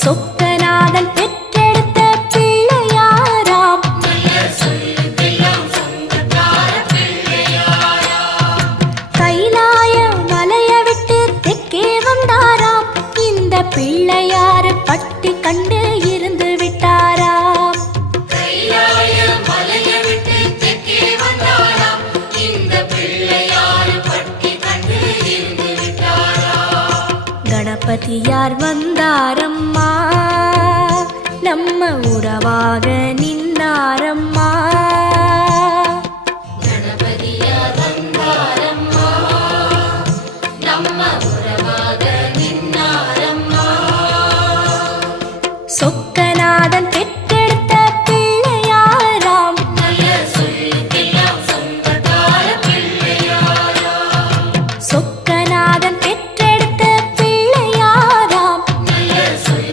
சொக்கநாதன் பெற்றெடுத்த பிள்ளையாராம். கைலாய மலைய விட்டு தெற்கே வந்தாராம். இந்த பிள்ளையாரு பட்டி கண்டு இருந்து விட்டாராம். கணபதியார் வந்தாரம்மா, நம்ம உறவாக நின்னாரம்மா. கணபதியார் வந்தாரம்மா, நம்ம உறவாக நின்னாரம்மா. சொக்க